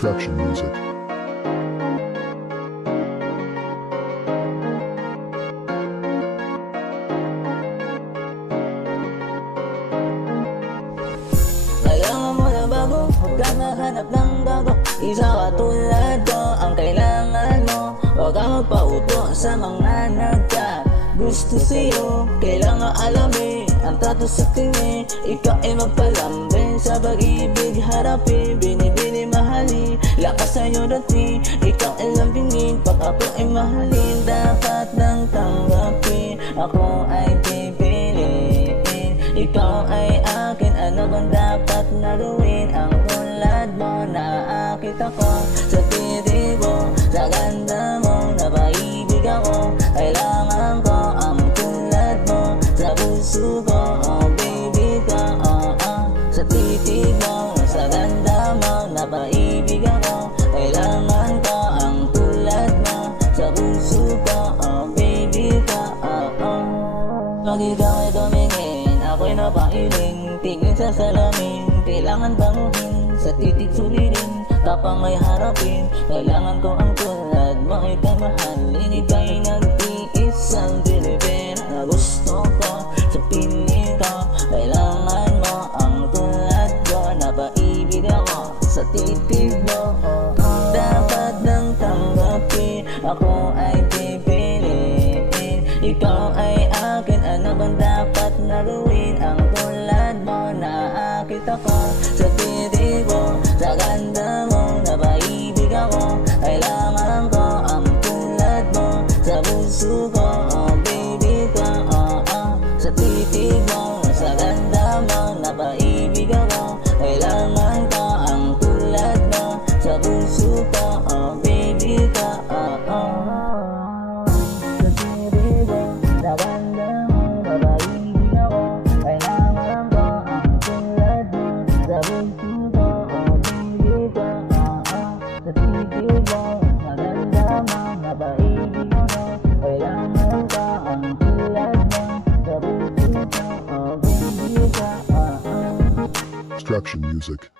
Destruction music. Kailangan mo na bago, huwag ka mahanap ng bago. Isa katulad ko ang kailangan mo. Huwag ka magpauto sa mga nagka-gusto sa'yo. Kailangan alamin ang tato sa tingin. Ikaw ay magpalambing sa pag-ibig harapin. Binibini mahalin, lakas sa'yo dati. Ikaw ay lambingin, pag ako ay mahalin. Dapat nang tanggapin, ako ay pipiliin. Ikaw ay akin, ano bang dapat na gawin? Ang tulad mo, naakit ako sa titig mo, sa ganda mo, napaibig ako. Kailangan ko ang tulad mo sa puso ko, oh baby ka, sa titig mo, sa ganda mo, napaibig ako. Kailangan ko ang tulad mo sa puso ko, oh baby ka, Pag ikaw ay tumingin, ako'y napailing. Tingin sa salamin, kailangan banguhin. Sa titig sulilin, tapang ay harapin. Kailangan ko ang tulad mo, ika'y mahalin. Ika'y nagtiis ang bilibin na gusto ko sa piling ko. Kailangan mo ang tulad ko, napaibig ako sa titig mo. Dapat nang tanggapin, ako ay pipiliin. Ikaw ay akin, ano bang dapat na gawin? Ang tulad mo, naakit ako sa titig mo, sa ganda mo, napaibig ako. Kailangan ko ang tulad mo sa puso ko, oh baby ko, sa titig mo, sa ganda mo, napaibig ako. Kailangan ko ang tulad mo sa puso ko, oh baby ko, Destruction music.